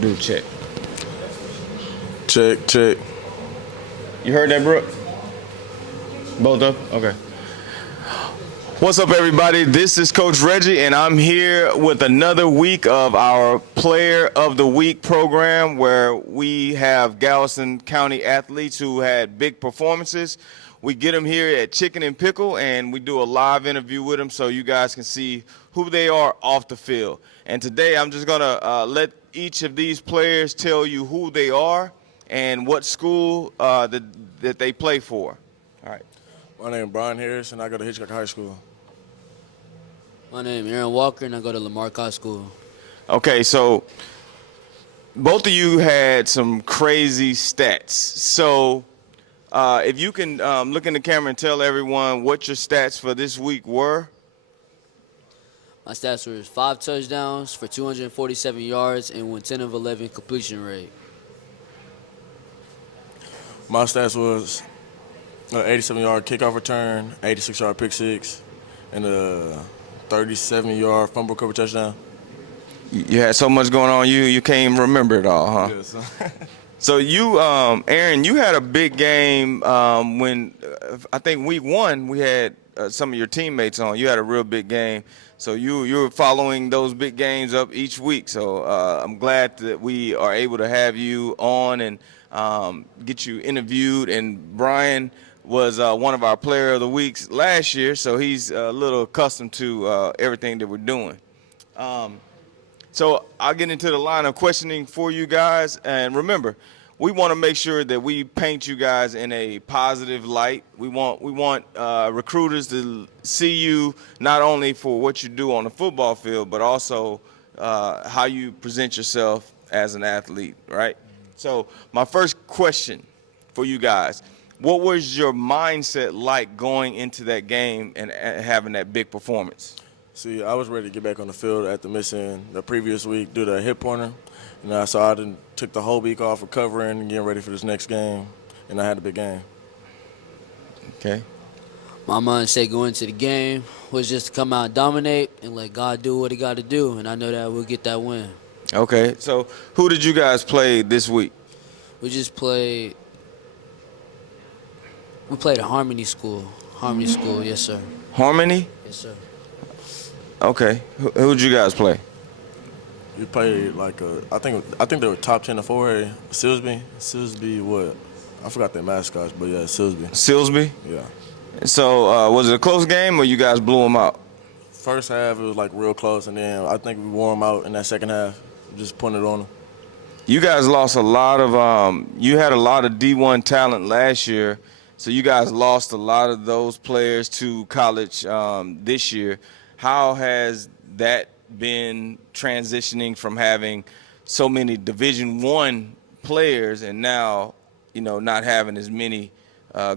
Do check. Check, check. You heard that, Brooke? Both of them? Okay. What's up, everybody? This is Coach Reggie, and I'm here with another week of our Player of the Week program where we have Galveston County athletes who had big performances. We get them here at Chicken and Pickle, and we do a live interview with them so you guys can see who they are off the field. And today I'm just going to let each of these players tell you who they are and what school that they play for. All right. My name is Brian Harris, and I go to Hitchcock High School. My name is Aaron Walker, and I go to Lamarck High School. Okay, so both of you had some crazy stats. So if you can look in the camera and tell everyone what your stats for this week were. My stats were 5 touchdowns for 247 yards and 10 of 11 completion rate. My stats was 87-yard kickoff return, 86-yard pick six, and a 37-yard fumble recovery touchdown. You had so much going on, you can't even remember it all, huh? Yes. So you, Aaron, you had a big game when I think week one we had some of your teammates on. You had a real big game. So you were following those big games up each week. So I'm glad that we are able to have you on and get you interviewed. And Brian was one of our Player of the Weeks last year, so he's a little accustomed to everything that we're doing. So I'll get into the line of questioning for you guys. And remember, we want to make sure that we paint you guys in a positive light. We want recruiters to see you not only for what you do on the football field, but also how you present yourself as an athlete, right? So my first question for you guys, what was your mindset like going into that game and having that big performance? See, I was ready to get back on the field after missing the previous week due to a hip pointer. So I took the whole week off recovering and getting ready for this next game, and I had a big game. Okay. My mindset going into the game was just to come out and dominate and let God do what he got to do, and I know that we'll get that win. Okay. So who did you guys play this week? We played at Harmony School. Harmony School, yes, sir. Harmony? Yes, sir. Okay. Who'd you guys play? We played I think they were top 10 to 4A. Silsby, what? I forgot their mascots, but yeah, Silsby. Silsby? Yeah. So was it a close game or you guys blew them out? First half, it was real close, and then I think we wore them out in that second half, just putting it on them. You guys lost a lot of you had a lot of D1 talent last year, so you guys lost a lot of those players to college this year. How has that been transitioning from having so many Division I players and now, not having as many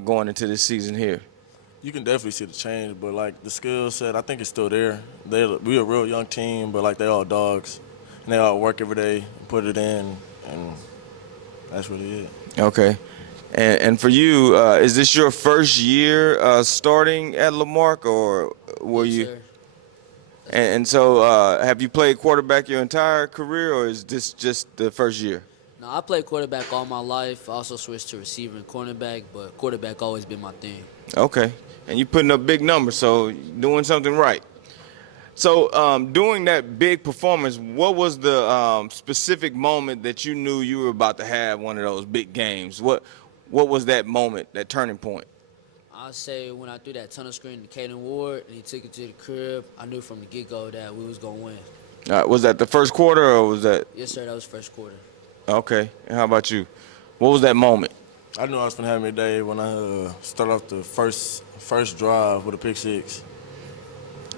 going into this season here? You can definitely see the change, but the skill set, I think it's still there. We a real young team, but they all dogs, and they all work every day, put it in, and that's really it. Okay. And for you, is this your first year starting at Lamarck, or were Yes, you? sir. And so have you played quarterback your entire career, or is this just the first year? No, I played quarterback all my life. I also switched to receiver and cornerback, but quarterback always been my thing. Okay. And you're putting up big numbers, so doing something right. So doing that big performance, what was the specific moment that you knew you were about to have one of those big games? What was that moment, that turning point? I'll say when I threw that tunnel screen to Caden Ward and he took it to the crib, I knew from the get-go that we was going to win. Was that the first quarter, or was that? Yes, sir, that was first quarter. Okay. And how about you? What was that moment? I knew I was going to have me a day when I started off the first drive with a pick six.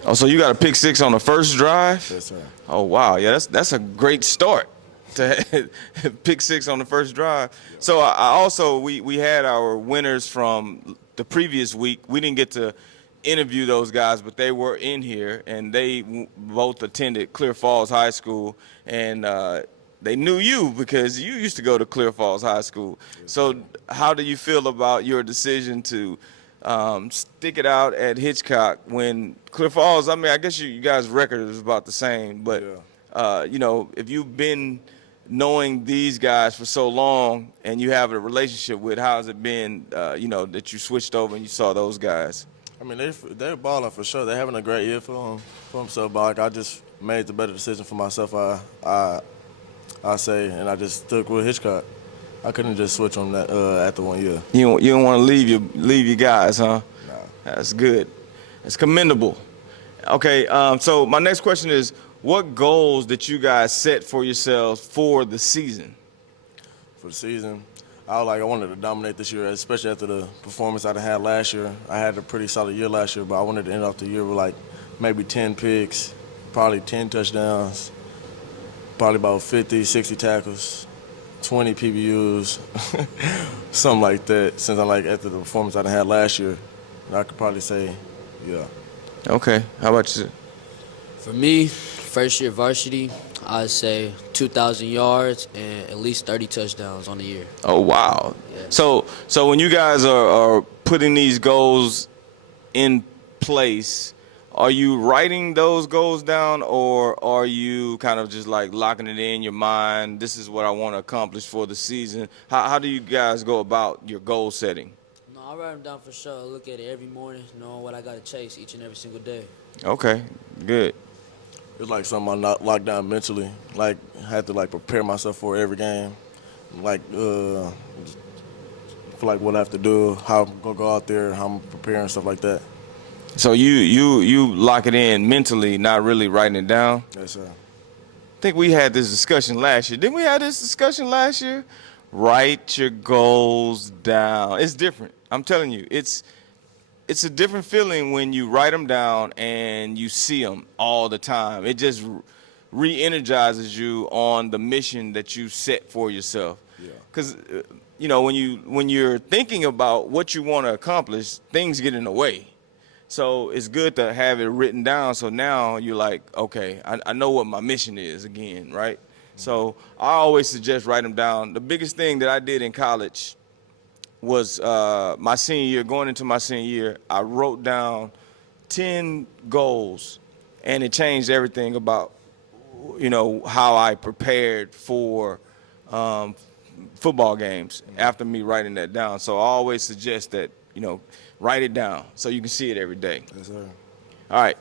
Oh, so you got a pick six on the first drive? Yes, sir. Oh, wow. Yeah, that's a great start to pick six on the first drive. So I also, we had our winners from the previous week. We didn't get to interview those guys, but they were in here, and they both attended Clear Falls High School, and they knew you because you used to go to Clear Falls High School. So how do you feel about your decision to stick it out at Hitchcock when Clear Falls, I mean, I guess you guys' record is about the same, but if you've been knowing these guys for so long and you have a relationship with, how has it been, that you switched over and you saw those guys? I mean, they're balling for sure. They're having a great year for themselves. But like, I just made the better decision for myself. I say, and I just stuck with Hitchcock. I couldn't just switch on that after 1 year. You don't want to leave your guys, huh? Nah. That's good. It's commendable. Okay, so my next question is, what goals did you guys set for yourselves for the season? For the season, I wanted to dominate this year, especially after the performance I had last year. I had a pretty solid year last year, but I wanted to end off the year with like maybe 10 picks, probably 10 touchdowns, probably about 50, 60 tackles, 20 PBUs, something like that. Since after the performance I had last year, I could probably say, yeah. Okay, how about you? For me, first year varsity, I'd say 2,000 yards and at least 30 touchdowns on the year. Oh, wow. Yeah. So when you guys are putting these goals in place, are you writing those goals down, or are you kind of just like locking it in your mind? This is what I want to accomplish for the season. How do you guys go about your goal setting? No, I write them down for sure. I look at it every morning, knowing what I got to chase each and every single day. Okay, good. It's like something I locked down mentally. Like, I had to prepare myself for every game. For what I have to do, how I'm gonna go out there, how I'm preparing, stuff like that. So you lock it in mentally, not really writing it down? Yes, sir. I think we had this discussion last year. Didn't we have this discussion last year? Write your goals down. It's different. I'm telling you, it's a different feeling when you write them down and you see them all the time. It just re-energizes you on the mission that you set for yourself. Yeah. Because when you're thinking about what you want to accomplish, things get in the way. So it's good to have it written down. So now you're like, okay, I know what my mission is again, right? Mm-hmm. So I always suggest write them down. The biggest thing that I did in college was my senior year, going into my senior year, I wrote down 10 goals, and it changed everything about, how I prepared for football games after me writing that down. So I always suggest that, write it down so you can see it every day. Yes, sir. All right.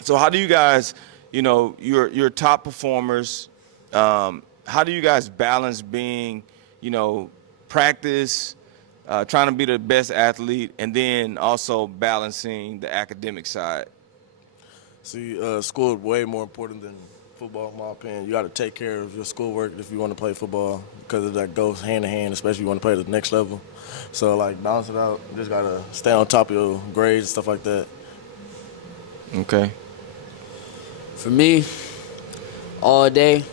So how do you guys, your top performers, how do you guys balance being, practice, trying to be the best athlete, and then also balancing the academic side? See, school is way more important than football, in my opinion. You got to take care of your schoolwork if you want to play football, because that goes hand in hand, especially if you want to play at the next level. So, balance it out. You just got to stay on top of your grades and stuff like that. Okay. For me, all day,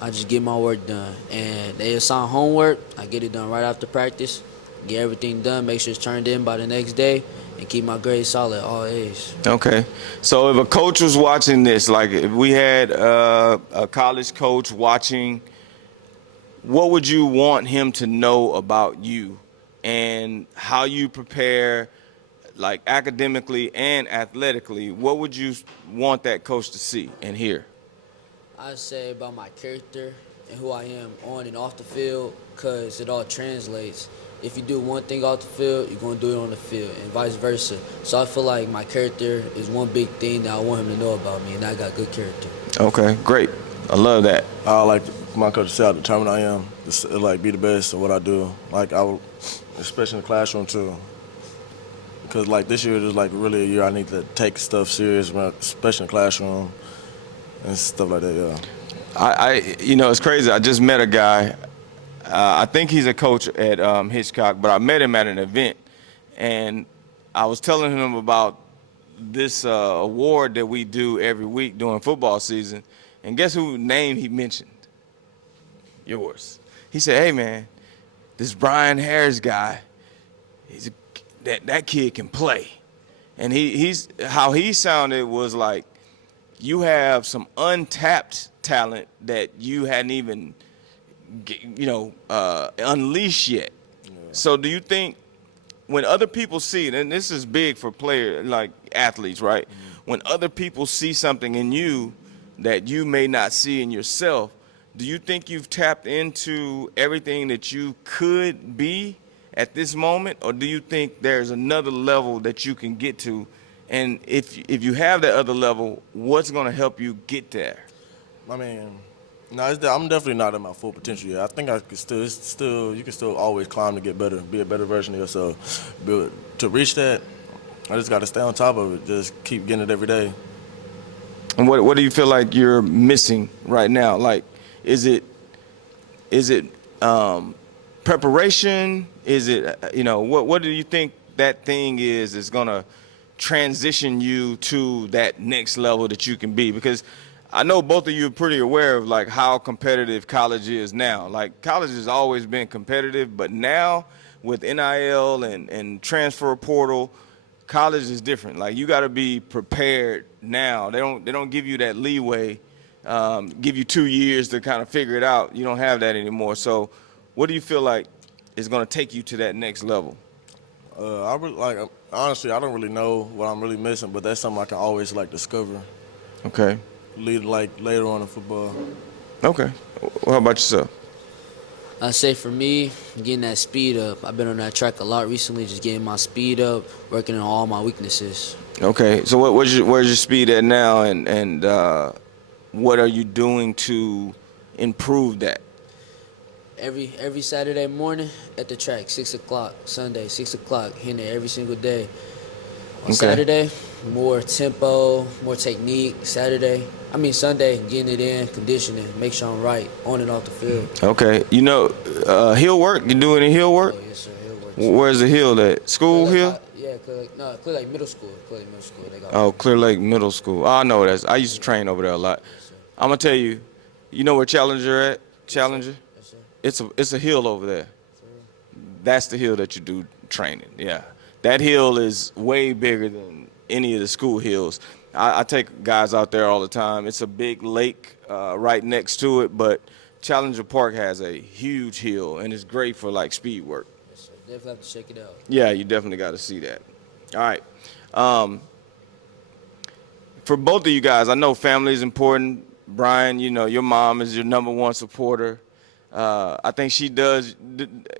I just get my work done. And they assign homework, I get it done right after practice, get everything done, make sure it's turned in by the next day, and keep my grades solid all A's. Okay. So if a coach was watching this, like if we had a college coach watching, what would you want him to know about you and how you prepare, like academically and athletically? What would you want that coach to see and hear? I say about my character and who I am on and off the field, because it all translates. If you do one thing off the field, you're going to do it on the field, and vice versa. So I feel like my character is one big thing that I want him to know about me, and I got good character. Okay, great. I love that. I like my coach to say how determined I am, to be the best at what I do. Especially in the classroom too. Because this year is really a year I need to take stuff serious, especially in the classroom and stuff like that. Yeah. It's crazy. I just met a guy. I think he's a coach at Hitchcock, but I met him at an event, and I was telling him about this award that we do every week during football season, and guess whose name he mentioned? Yours. He said, "Hey man, this Brian Harris guy, that kid can play," and he's how he sounded was like you have some untapped talent that you hadn't even unleashed yet. Yeah. So do you think when other people see it, and this is big for players like athletes, right? Mm-hmm. When other people see something in you, that you may not see in yourself. Do you think you've tapped into everything that you could be at this moment, or do you think there's another level that you can get to? And if you have that other level, what's going to help you get there? I mean, no, I'm definitely not at my full potential yet. I think I could still, you can still always climb to get better, be a better version of yourself. But to reach that, I just got to stay on top of it. Just keep getting it every day. And what do you feel like you're missing right now? Like, is it preparation? Is it what do you think that thing is going to transition you to that next level that you can be? Because I know both of you are pretty aware of like how competitive college is now. Like college has always been competitive, but now with NIL and transfer portal, college is different. Like you got to be prepared now. They don't give you that leeway, give you 2 years to kind of figure it out. You don't have that anymore. So, what do you feel like is going to take you to that next level? Honestly, I don't really know what I'm really missing, but that's something I can always like discover. Okay. Later on in football. Okay. How about yourself? I say for me, getting that speed up. I've been on that track a lot recently, just getting my speed up, working on all my weaknesses. Okay. So where's your speed at now, and what are you doing to improve that? Every Saturday morning at the track, 6 o'clock. Sunday, 6 o'clock, hitting it every single day. On Saturday, more tempo, more technique. Sunday, getting it in, conditioning, make sure I'm right, on and off the field. Okay. Hill work? You do any hill work? Oh, yes, sir, hill work. Where's the hill at? School hill? Yeah, Clear Lake Middle School. They got Clear Lake Middle School. I know that. I used to train over there a lot. Yes, sir. I'm gonna tell you, you know where Challenger at? Challenger? Yes, sir. It's a hill over there. That's the hill that you do training. Yeah, that hill is way bigger than any of the school hills. I take guys out there all the time. It's a big lake right next to it, but Challenger Park has a huge hill, and it's great for like speed work. Yes, sir. Definitely have to check it out. Yeah, you definitely got to see that. All right. For both of you guys, I know family is important. Brian, your mom is your number one supporter. I think she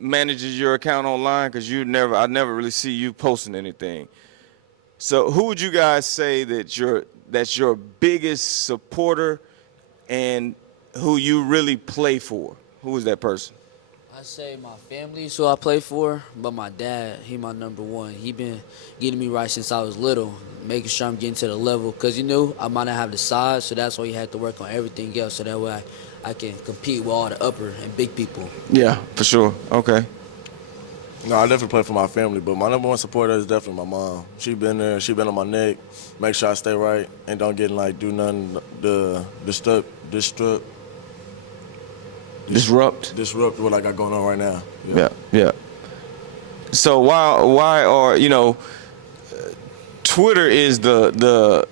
manages your account online because I never really see you posting anything. So who would you guys say that's your biggest supporter and who you really play for? Who is that person? I say my family is who I play for, but my dad, he my number one. He been getting me right since I was little, making sure I'm getting to the level. Because I might not have the size, so that's why he had to work on everything else, so that way I can compete with all the upper and big people. Yeah, for sure. Okay. No, I definitely play for my family, but my number one supporter is definitely my mom. She been there. She been on my neck, make sure I stay right and don't get do nothing to disrupt what I got going on right now. Yeah. So why are Twitter is the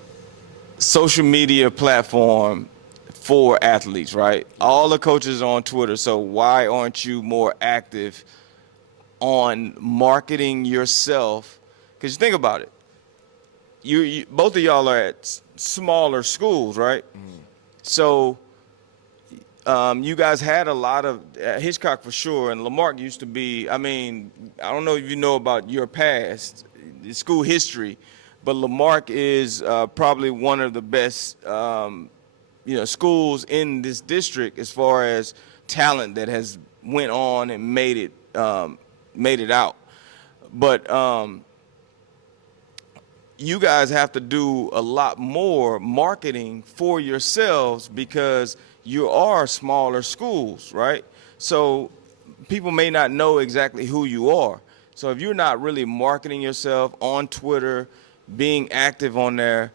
social media platform for athletes, right? All the coaches are on Twitter, so why aren't you more active on marketing yourself? Because you think about it, you both of y'all are at smaller schools, right? So you guys had a lot of Hitchcock for sure, and Lamarck used to be. I mean, I don't know if you know about your past, school history, but Lamarck is probably one of the best schools in this district as far as talent that has went on and made it out. But you guys have to do a lot more marketing for yourselves because you are smaller schools, right? So people may not know exactly who you are. So if you're not really marketing yourself on Twitter, being active on there,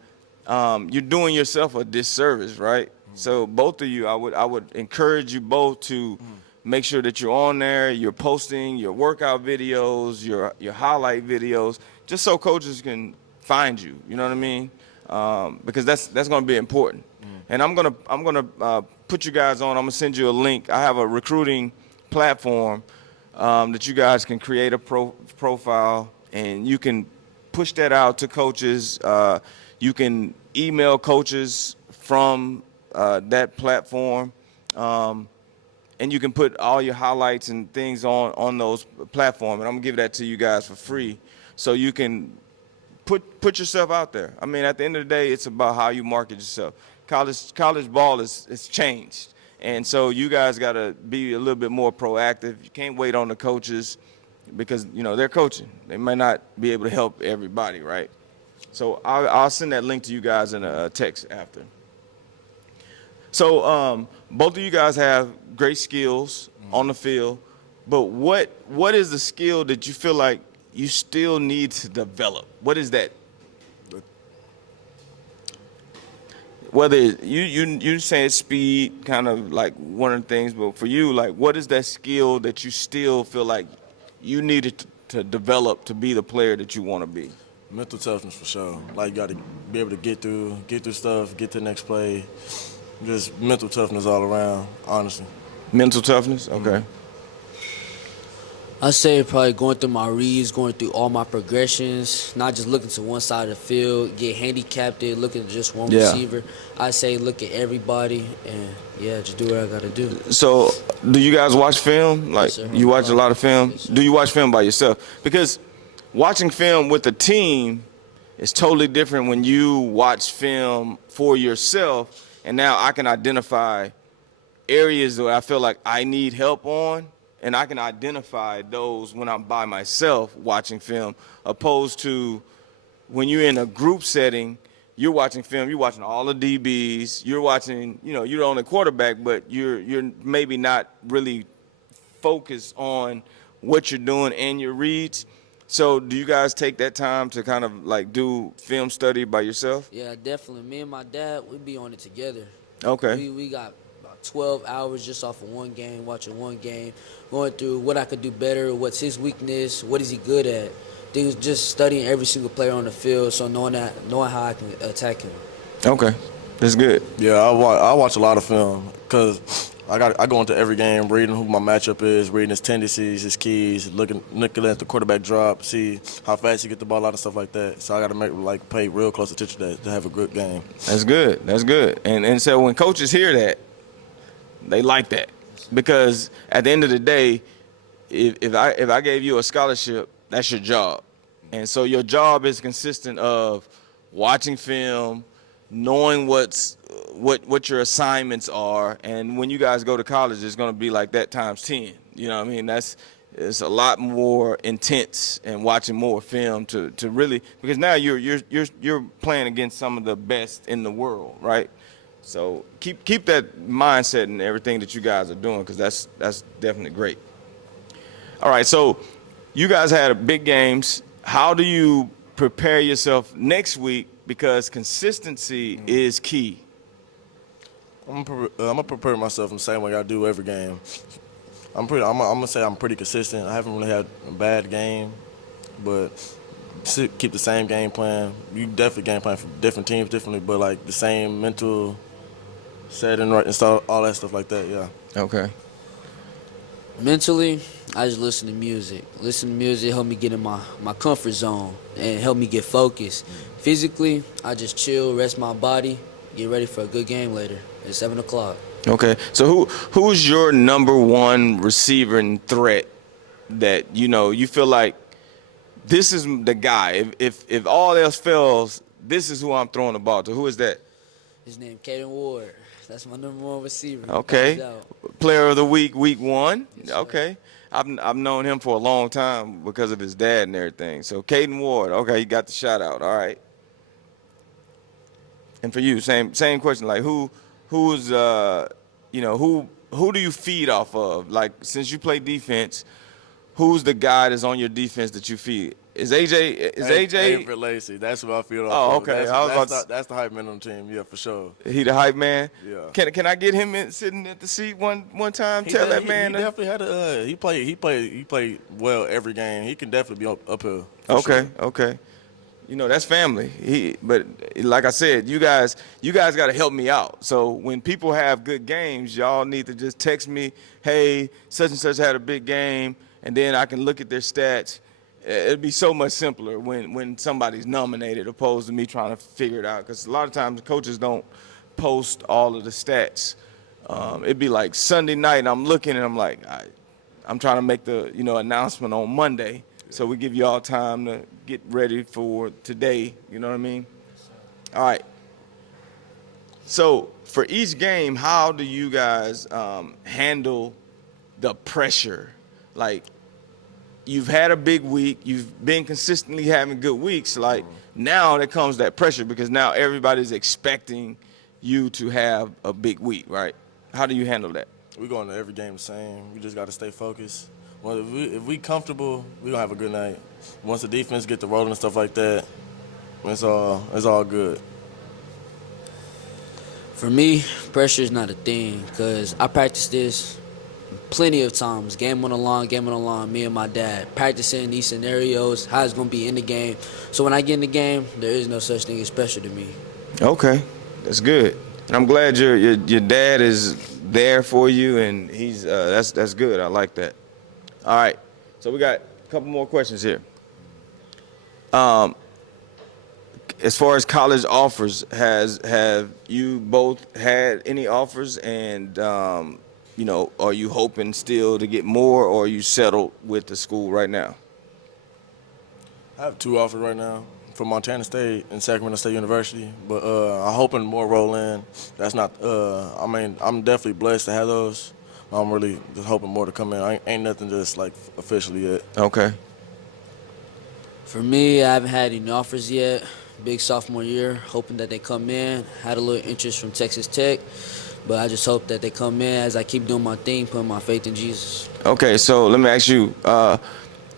you're doing yourself a disservice, right? So both of you, I would encourage you both to make sure that you're on there, you're posting your workout videos, your highlight videos, just so coaches can find you. You know what I mean? Because that's going to be important. And I'm gonna put you guys on. I'm gonna send you a link. I have a recruiting platform that you guys can create a profile, and you can push that out to coaches. You can email coaches from that platform, and you can put all your highlights and things on those platforms. And I'm gonna give that to you guys for free, so you can put yourself out there. I mean, at the end of the day, it's about how you market yourself. College ball is changed, and so you guys got to be a little bit more proactive. You can't wait on the coaches because they're coaching. They might not be able to help everybody, right? So I'll send that link to you guys in a text after. So both of you guys have great skills on the field, but what is the skill that you feel like you still need to develop? What is that? Whether you say it's speed, kind of like one of the things, but for you, like, what is that skill that you still feel like you needed to develop to be the player that you want to be? Mental toughness for sure. Like, you got to be able to get through stuff, get to the next play. Just mental toughness all around, honestly. Mental toughness? Okay. I say probably going through my reads, going through all my progressions, not just looking to one side of the field, get handicapped, looking at just one receiver. I say look at everybody and just do what I got to do. So, do you guys watch film? Like, Yes, you watch a lot of film? Yes, Do you watch film by yourself? Because watching film with a team is totally different when you watch film for yourself, and now I can identify areas that I feel like I need help on, and I can identify those when I'm by myself watching film, opposed to when you're in a group setting, you're watching film, you're watching all the DBs, you're watching, you're the only quarterback, but you're maybe not really focused on what you're doing and your reads. So do you guys take that time to kind of like do film study by yourself? Yeah, definitely. Me and my dad, we be on it together. Okay. We got about 12 hours just off of one game, watching one game, going through what I could do better, what's his weakness, what is he good at. Things just studying every single player on the field, so knowing how I can attack him. Okay, that's good. Yeah, I watch a lot of film because I go into every game reading who my matchup is, reading his tendencies, his keys, looking at the quarterback drop, see how fast he get the ball out and stuff like that. So I got to pay real close attention to that to have a good game. That's good. That's good. And so when coaches hear that, they like that, because at the end of the day, if I gave you a scholarship, that's your job, and so your job is consistent of watching film, knowing what your assignments are, and when you guys go to college, it's going to be like that times 10. You know what I mean? It's a lot more intense and watching more film to really, because now you're playing against some of the best in the world, right? So keep that mindset in everything that you guys are doing, because that's definitely great. All right, so you guys had big games. How do you prepare yourself next week? Because consistency is key. I'm gonna prepare myself in the same way I do every game. I'm gonna say I'm pretty consistent. I haven't really had a bad game, but keep the same game plan. You definitely game plan for different teams differently, but like the same mental setting, right, and stuff, all that stuff like that. Yeah. Okay. Mentally, I just listen to music. Listen to music help me get in my comfort zone and help me get focused. Physically, I just chill, rest my body, get ready for a good game later at 7 o'clock. Okay. So who's your number one receiver and threat that you feel like this is the guy? If all else fails, this is who I'm throwing the ball to. Who is that? His name Caden Ward. That's my number one receiver. Okay. Player of the week 1. Yes, okay. I've known him for a long time because of his dad and everything. So Caden Ward. Okay, you got the shout out. All right. And for you, same question. Like who do you feed off of? Like, since you play defense, who's the guy that's on your defense that you feed? Is AJ? Avery Lacey. That's what I feel. Oh, okay. That's the hype man on the team. Yeah, for sure. He the hype man. Yeah. Can I get him sitting at the seat one time? Tell that man. He definitely had a. He played well every game. He can definitely be up here. Okay. Sure. Okay. That's family. But like I said, you guys got to help me out. So when people have good games, y'all need to just text me, hey, such and such had a big game, and then I can look at their stats. It'd be so much simpler when somebody's nominated opposed to me trying to figure it out, because a lot of times coaches don't post all of the stats. It'd be like Sunday night, and I'm looking, and I'm like, I'm trying to make the announcement on Monday, so we give you all time to get ready for today. You know what I mean? All right. So for each game, how do you guys handle the pressure? Like, you've had a big week, you've been consistently having good weeks. Like, now there comes that pressure because now everybody's expecting you to have a big week, right? How do you handle that? We going to every game the same. We just got to stay focused. Well, if we comfortable, we gonna have a good night. Once the defense get the rolling and stuff like that, it's all good. For me, pressure is not a thing because I practice this plenty of times. Game on the line, me and my dad. Practicing these scenarios, how it's going to be in the game. So when I get in the game, there is no such thing as pressure to me. Okay, that's good. And I'm glad your dad is there for you, and he's that's good. I like that. All right, so we got a couple more questions here. As far as college offers, have you both had any offers, and are you hoping still to get more, or are you settled with the school right now? I have 2 offers right now from Montana State and Sacramento State University, but I'm hoping more roll in. That's not. I'm definitely blessed to have those. I'm really just hoping more to come in. Ain't nothing just like officially yet. Okay. For me, I haven't had any offers yet. Big sophomore year, hoping that they come in. Had a little interest from Texas Tech, but I just hope that they come in as I keep doing my thing, putting my faith in Jesus. Okay, so let me ask you,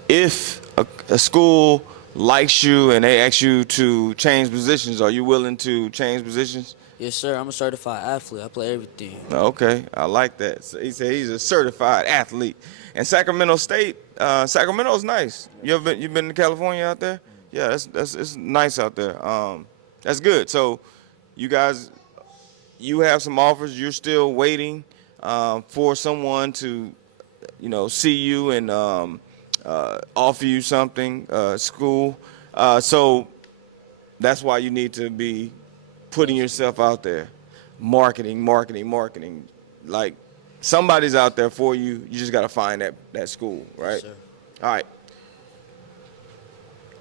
if a school likes you and they ask you to change positions, are you willing to change positions? Yes, sir. I'm a certified athlete. I play everything. Okay, I like that. So he said he's a certified athlete. And Sacramento State, Sacramento's nice. You been to California out there? Yeah, it's nice out there. That's good. So you guys, you have some offers. You're still waiting for someone to, see you and offer you something, school. So that's why you need to be putting yourself out there, marketing. Like, somebody's out there for you. You just got to find that school, right? Yes, sir. All right.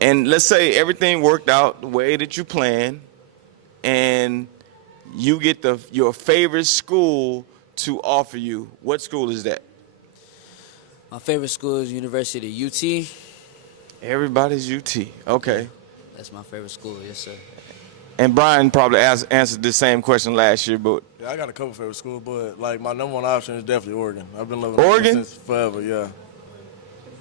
And let's say everything worked out the way that you planned, and you get your favorite school to offer you. What school is that? My favorite school is University of UT. Everybody's UT. Okay. That's my favorite school, yes, sir. And Brian probably answered the same question last year, but Yeah, I got a couple favorite schools, but like my number 1 option is definitely Oregon. I've been loving Oregon since forever. Yeah,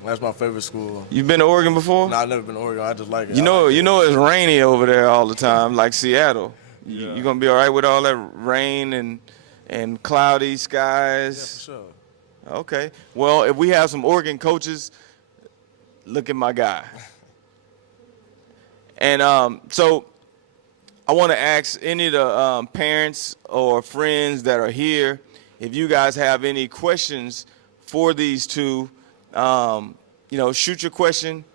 that's my favorite school. you've been to Oregon before? No, I've never been to Oregon. I just like it. You know it's rainy over there all the time, like Seattle. Yeah. You gonna be all right with all that rain and cloudy skies? Yeah, for sure. Okay. Well, if we have some Oregon coaches, look at my guy. And so I want to ask any of the parents or friends that are here, if you guys have any questions for these two, shoot your question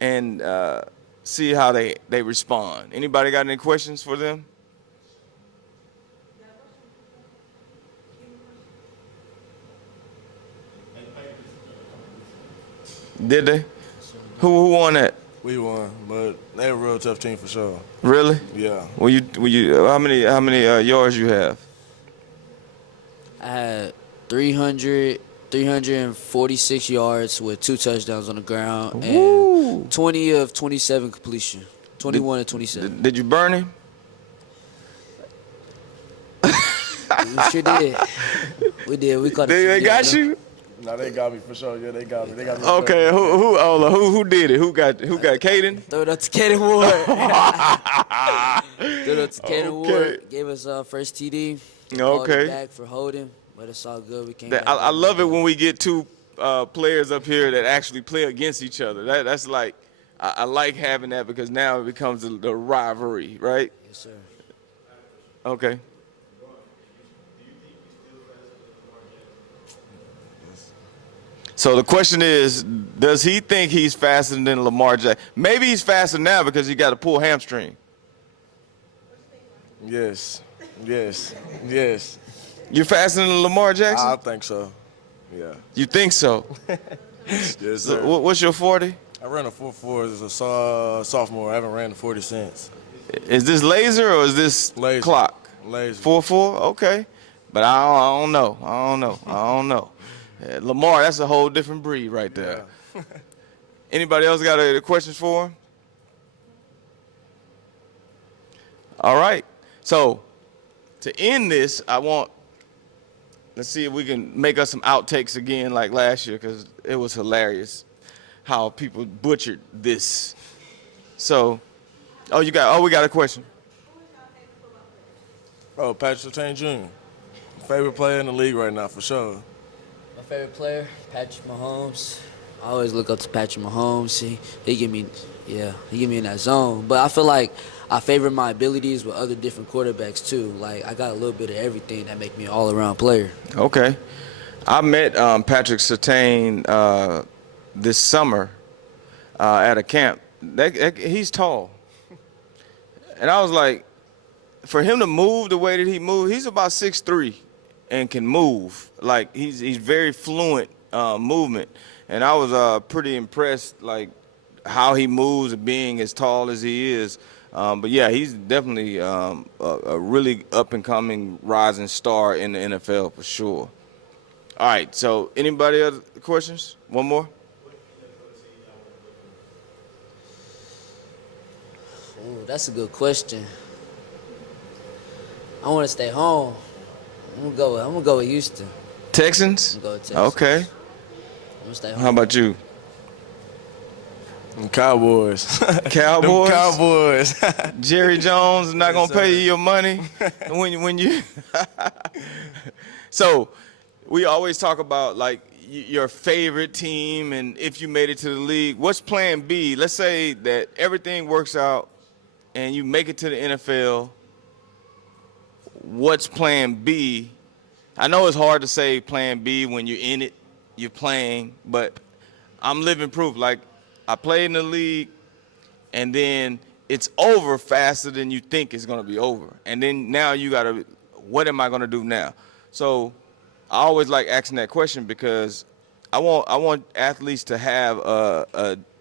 and see how they respond. Anybody got any questions for them? Did they? Who won that? We won, but they're a real tough team for sure. Really? Yeah. Were you? How many yards you have? I had 346 yards with 2 touchdowns on the ground Woo. and 20 of 27 completion. 21 of 27. Did you burn him? We sure did. We did. We caught They got you? No, they got me for sure. Yeah, they got me. They got me. Okay, who did it? Who got Caden? Throw it up to Caden Ward. Throw it up to Caden Okay. Ward. Gave us our first TD. Called Okay. it back for holding, but it's all good. We came That- back. I love it when we get two players up here that actually play against each other. That's like, I like having that because now it becomes the rivalry, right? Yes, sir. Okay. So the question is, does he think he's faster than Lamar Jackson? Maybe he's faster now because he got a pull hamstring. Yes. Yes. Yes. You're faster than Lamar Jackson? I think so. Yeah. You think so? Yes, So sir. what's your 40? I ran a 4.4 as a sophomore. I haven't ran the 40 since. Is this laser or is this Laser. clock? Lazy. 4.4? Okay. But I don't know. I don't know. Lamar, that's a whole different breed right there. Yeah. Anybody else got any questions for him? All right. So to end this, let's see if we can make us some outtakes again like last year, because it was hilarious how people butchered this. So, we got a question. Oh, Patrick Surtain Jr. Favorite player in the league right now, for sure. My favorite player, Patrick Mahomes. I always look up to Patrick Mahomes. He get me in that zone. But I feel like I favor my abilities with other different quarterbacks too. Like I got a little bit of everything that make me an all-around player. Okay. I met Patrick Surtain this summer at a camp. He's tall. And I was like, for him to move the way that he moved, he's about 6'3" and can move. Like he's very fluent movement. And I was pretty impressed, like how he moves, being as tall as he is. But yeah, he's definitely a really up and coming rising star in the NFL for sure. All right, so anybody other questions? One more? Ooh, that's a good question. I want to stay home. I'm gonna go with Houston. Texans? I'm gonna go with Texas. Okay. I'm gonna stay home. How about you? Them Cowboys. Cowboys? Them Cowboys. Jerry Jones is not Yes, gonna pay you sir. your money when you. So, we always talk about like your favorite team and if you made it to the league. What's Plan B? Let's say that everything works out and you make it to the NFL. What's Plan B? I know it's hard to say Plan B when you're in it, you're playing, but I'm living proof. Like I played in the league, and then it's over faster than you think it's going to be over. And then now you got to, what am I going to do now? So I always like asking that question because I want athletes to have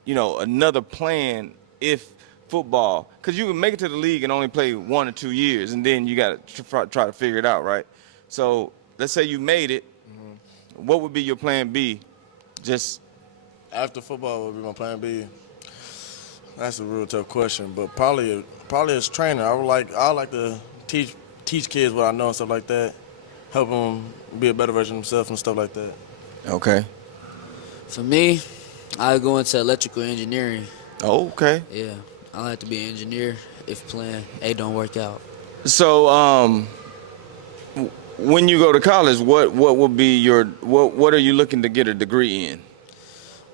another plan if football, because you can make it to the league and only play 1 or 2 years, and then you got to try to figure it out, right? So let's say you made it. What would be your Plan B? Just After football would be my Plan B. That's a real tough question, but probably as trainer, I like to teach kids what I know and stuff like that, help them be a better version of themselves and stuff like that. okay. For me, I go into electrical engineering. Oh, okay. Yeah, I like to be an engineer if Plan A don't work out. So when you go to college, what will be what are you looking to get a degree in?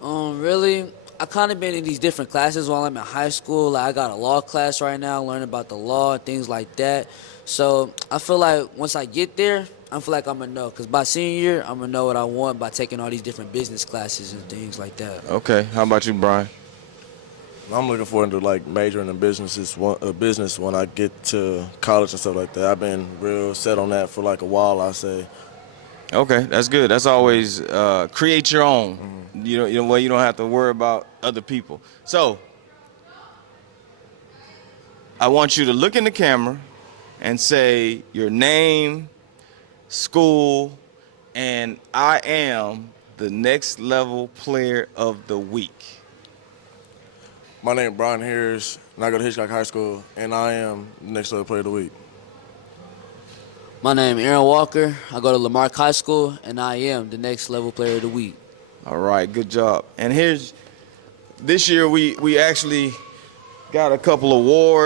Really, I kind of been in these different classes while I'm in high school. Like I got a law class right now, learning about the law and things like that. So I feel like once I get there, I feel like I'm gonna know. Cause by senior year, I'm gonna know what I want by taking all these different business classes and things like that. Okay. How about you, Brian? I'm looking forward to like majoring in business when I get to college and stuff like that. I've been real set on that for like a while, I say. Okay, that's good. That's always create your own. You don't have to worry about other people. So I want you to look in the camera and say your name, school, and I am the next level player of the week. My name is Brian Harris, and I go to Hitchcock High School, and I am the next level player of the week. My name is Aaron Walker. I go to Lamarck High School, and I am the next level player of the week. All right, good job. And this year we actually got a couple awards.